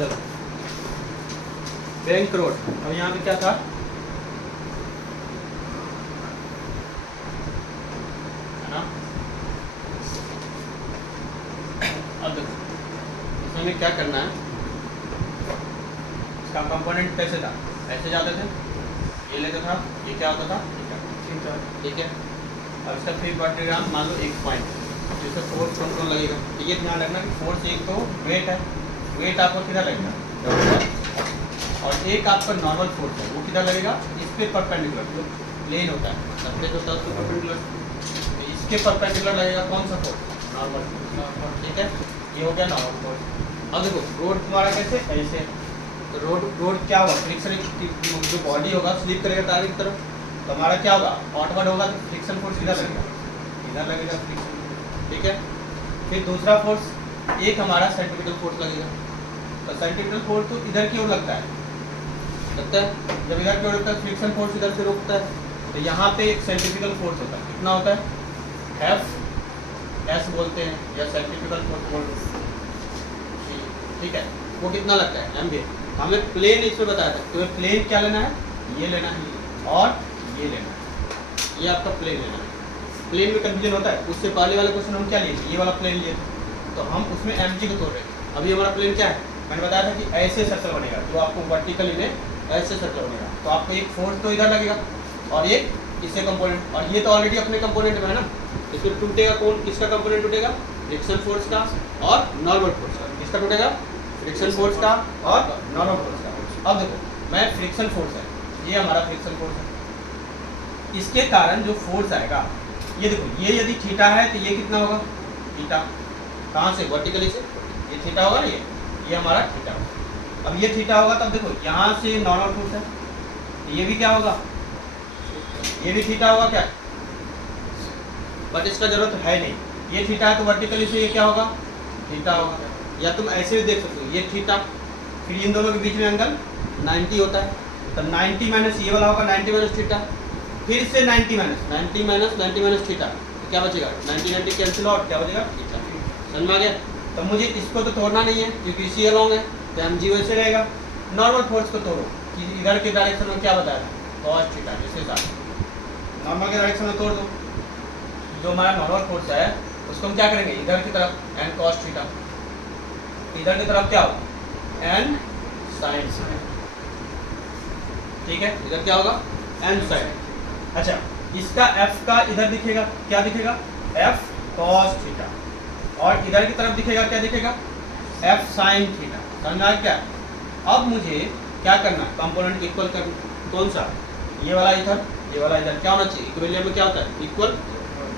चलो bank road, अब यहाँ पे क्या था, है ना। अब देखो इसमें हमें क्या करना है, इसका कंपोनेंट कैसे था, ऐसे जाते थे, ये लेता था, ये क्या होता था, ठीक है। अब इसका फ्री बॉडी डायग्राम मान लो एक पॉइंट, जिससे फोर्स कौन लगेगा, तो ये ध्यान रखना कि फोर्स एक तो वेट है, वेट आपको किधर लगेगा, और एक आपका नॉर्मल फोर्स है वो किधर लगेगा, इस पे परपेंडिकुलर, जो प्लेन होता है सरफेस होता है उसके परपेंडिकुलर, तो इसके परपेंडिकुलर लगेगा कौन सा फोर्स, नॉर्मल, ठीक है। ये हो गया नॉर्मल फोर्स। अब देखो रोड तुम्हारा कैसे, ऐसे, तो रोड क्या होगा, फ्रिक्शन, जो बॉडी होगा स्लिप करेगा तार की तरफ, तो हमारा क्या होगा, ऑटवर्ड होगा, तो फ्रिक्शन फोर्स किधर लगेगा, इधर लगेगा फ्रिक्शन, ठीक है। फिर दूसरा फोर्स एक हमारा सेंट्रीफ्यूगल फोर्स लगेगा, तो सेंट्रीफ्यूगल फोर्स तो इधर की ओर लगता है, जब इधर की ओर लगता है फ्रिक्शन फोर्स इधर से रोकता है, तो यहाँ पे एक सेंट्रीफ्यूगल फोर्स होता है, कितना होता है, एस बोलते हैं या सेंट्रीफ्यूगल फोर्स बोलते हैं, ठीक है। वो कितना लगता है, एम। हमें प्लेन इसमें बताया था, तो प्लेन क्या लेना है, ये लेना है और ये लेना है, ये आपका प्लेन लेना है। प्लेन में कंफ्यूजन होता है, उससे पहले वाले क्वेश्चन हम क्या लिए थे, ये वाला प्लेन लिए थे, तो हम उसमें mg को तोड़ रहे थे। अभी हमारा प्लेन क्या है, मैंने बताया था कि ऐसे सर्कल बनेगा, जो आपको वर्टिकली में ऐसे सर्कल बनेगा, तो आपको एक फोर्स तो इधर लगेगा और एक इससे कंपोनेंट, और ये तो ऑलरेडी अपने कंपोनेंट में है ना, इसमें टूटेगा कौन, किसका कंपोनेंट टूटेगा, फ्रिक्शन फोर्स का और नॉर्मल फोर्स का, किसका टूटेगा, फ्रिक्शन फोर्स का और नॉर्मल फोर्स का। अब देखो मैं फ्रिक्शन फोर्स है, ये हमारा फ्रिक्शन फोर्स है, इसके कारण जो फोर्स आएगा, ये देखो ये यदि थीटा है तो ये कितना होगा, थीटा, कहाँ से, वर्टिकली से, ये थीटा होगा ना, ये हमारा थीटा होगा। अब ये थीटा होगा तब देखो यहाँ से नॉर्मल फोर्स है, तो ये भी क्या होगा, ये भी थीटा होगा क्या, बट इसका जरूरत है नहीं, ये थीटा है तो वर्टिकली से ये क्या होगा, थीटा होगा, या तुम ऐसे भी देख सकते हो, ये थीटा, फिर इन दोनों के बीच में एंगल 90 होता है, तो 90 माइनस ये वाला होगा 90 माइनस थीटा, फिर से 90 माइनस थीटा, तो क्या बचेगा, 90 कैंसिल आउट, क्या बचेगा, थीटा। समझ में आ गया। तो मुझे इसको तो तोड़ना नहीं है क्योंकि इसी अलोंग है, तो एम जी वैसे रहेगा। नॉर्मल फोर्स को तोड़ो, कि इधर के डायरेक्शन में क्या बताया था, कॉस थीटा, जिसके साथ नॉर्मल के डायरेक्शन में तोड़ दो, जो हमारा नॉर्मल फोर्स है उसको हम क्या करेंगे, इधर की तरफ एन कॉस थीटा, इधर की तरफ क्या होगा, एन साइन थीटा, ठीक है, इधर क्या होगा, एन साइन। अच्छा इसका f का इधर दिखेगा, क्या दिखेगा, f cos थीटा, और इधर की तरफ दिखेगा, क्या दिखेगा, f sin थीटा। समझा क्या। अब मुझे क्या करना है, कंपोनेंट इक्वल करना, कौन सा, ये वाला इधर, ये वाला इधर, क्या होना चाहिए, इक्विलिब्रियम में क्या होता है, इक्वल,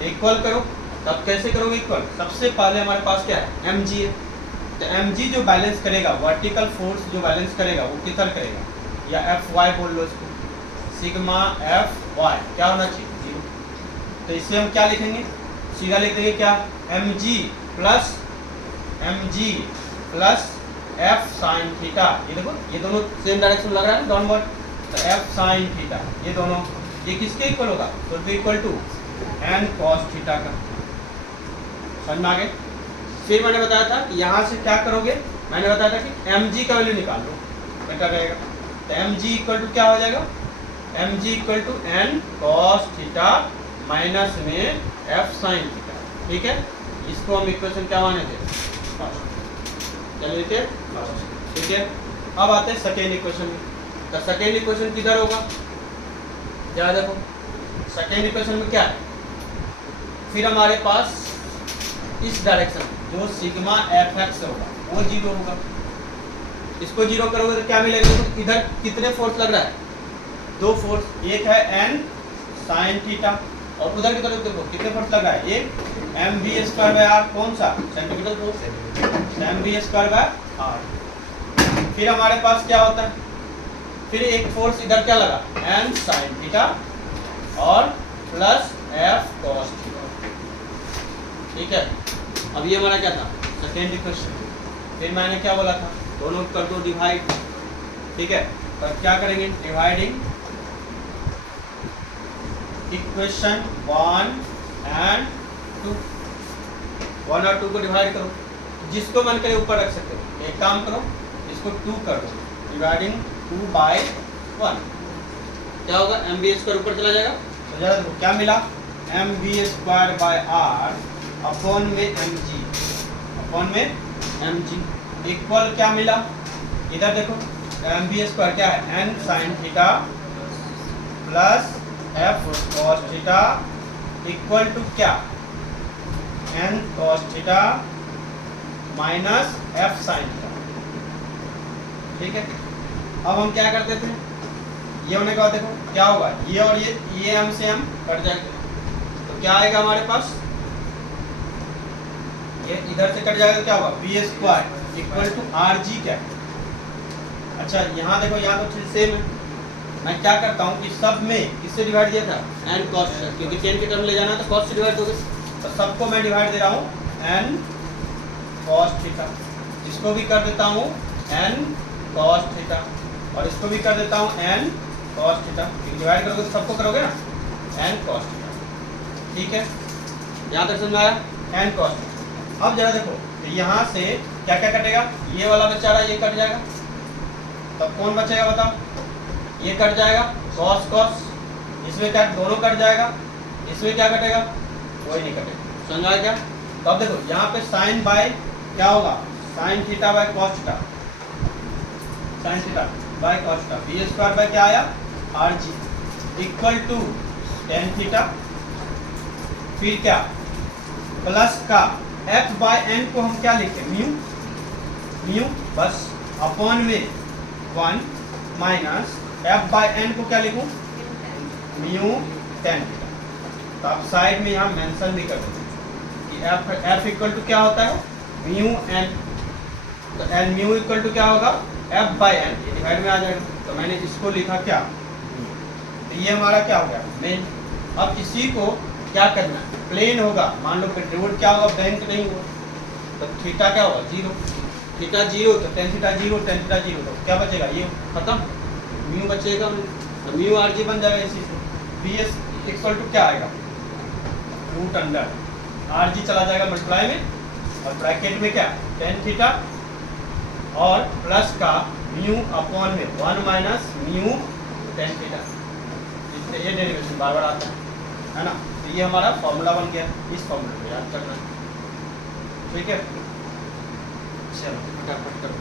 इक्वल करो। तब कैसे करोगे इक्वल, सबसे पहले हमारे पास क्या है, mg है, तो mg जो बैलेंस करेगा, वर्टिकल फोर्स जो बैलेंस करेगा वो किधर करेगा, या fy बोल लो इसको, सिग्मा fy क्या होना चाहिए, 0। तो इससे हम क्या लिखेंगे, सीधा लिख देंगे क्या, mg plus f sin theta. ये देखो ये दोनों सेम डायरेक्शन लग रहा है डाउनवर्ड, तो f sin थीटा, ये दोनों ये किसके इक्वल होगा, तो equal to n cos theta का। समझ में आ गए। फिर मैंने बताया था कि यहाँ से क्या करोगे, मैंने बताया था कि mg का वैल्यू निकाल लो, बेटा रहेगा, तो mg इक्वल टू क्या हो जाएगा, mg equal to n cos theta minus में f sin थीटा, ठीक है। इसको हम इक्वेशन क्या माने थे, चलिए ठीक है। अब आते हैं सेकेंड इक्वेशन में, तो सेकेंड इक्वेशन किधर होगा, क्या देखो सेकेंड इक्वेशन में क्या है, फिर हमारे पास इस डायरेक्शन जो सिग्मा fx होगा वो 0 होगा, इसको 0 करोगे तो क्या मिलेगा, तो इधर कितने फोर्स लग रहा है, 2 फोर्स, एक है n sin थीटा और उधर की तरफ देखो कितने फोर्स लग रहा है, एक mv²/r, कौन सा, सेंट्रीफ्यूगल फोर्स, mv²/r। फिर हमारे पास क्या होता है, फिर एक फोर्स इधर क्या लगा, n sin थीटा और प्लस f cos थीटा, ठीक है। अब ये हमारा क्या था, सेकेंड इक्वेशन। फिर मैंने क्या बोला था, दोनों कर दो डिवाइड, ठीक है। तो क्या करेंगे, डिवाइडिंग इक्वेशन 1 एंड 2, 1 और 2 को डिवाइड करो, जिसको मन करे ऊपर रख सकते हो। एक काम करो, इसको 2 कर दो, डिवाइडिंग 2 बाय 1, क्या होगा, एम बी स्क्वायर ऊपर चला जाएगा, तो जरा देखो क्या मिला, M B square by R upon में एम जी, अपॉन में एम जी इक्वल क्या मिला, इधर देखो एम बी स्क्वायर क्या है, N sine theta plus F cos theta equal to क्या, N cos theta minus F sine theta. ठीक है, अब हम क्या करते थे, ये होने के बाद देखो क्या होगा, ये और ये एम से एम कट जाएगा, तो क्या आएगा हमारे पास, ये इधर से कट जाएगा तो क्या होगा, B square equal to R G क्या है। अच्छा यहाँ देखो, यहाँ तो सेम है, मैं क्या करता हूँ कि सब में किससे डिवाइड दिया था, एन कॉस, क्योंकि टेन के टर्म ले जाना तो कॉस से डिवाइड दोगे, तो सबको मैं डिवाइड दे रहा हूँ एन कॉस थीटा, इसको भी कर देता हूँ एन कॉस थीटा और इसको भी कर देता हूँ एन कॉस थीटा, डिवाइड करोगे तो सबको करोगे ना, एन कॉस थीटा। ठीक है, यहाँ तक समझ आया, एन कॉस थीटा। अब जरा देखो यहाँ से क्या क्या कटेगा, ये वाला बेचारा ये कट जाएगा, तब कौन बचेगा बताओ, ये कट जाएगा कॉस कॉस, इसमें क्या दोनों कट जाएगा, इसमें क्या कटेगा, कोई नहीं कटेगा, समझ आया क्या। तो अब देखो यहाँ पे साइन बाय क्या होगा, sine theta by cos theta, sine theta by cos theta, B square by क्या आया, R G equal to tan theta, फिर क्या प्लस का एफ बाय एन को हम क्या लिखते हैं, म्यू, म्यू बस अपॉन में 1 माइनस एफ बाय एन को क्या लिखूं, म्यू टेन थीटा। तो आप साइड में यहाँ मेंशन भी कर देते कि एफ इक्वल टू क्या होता है, म्यू एन, तो एन म्यू इक्वल टू क्या होगा, एफ बाय एन, ये डिवाइड में आ जाएगा, तो मैंने इसको लिखा क्या, तो ये हमारा क्या हो गया मेन। अब इसी को क्या करना है, प्लेन होगा, मान लो कंट्रीब्यूट क्या होगा, बैंक नहीं होगा, तो थीटा क्या होगा, जीरो, थीटा जीरो, तो tan theta zero, tan theta zero, तो क्या बचेगा, ये खत्म, म्यू बचेगा, तो म्यू आर जी बन जाएगा इसी से, बी एस इक्वल टू क्या आएगा, रूट अंडर आर जी चला जाएगा मल्टीप्लाई में, और ब्रैकेट में क्या टेन थीटा और प्लस का म्यू अपॉन में 1 माइनस म्यू टेन थीटा, इससे ये डेरिवेशन बार बार आता है ना। तो ये हमारा फॉर्मूला बन गया, इस फॉर्मूले को याद करना, ठीक है। चलो फटाफट करो।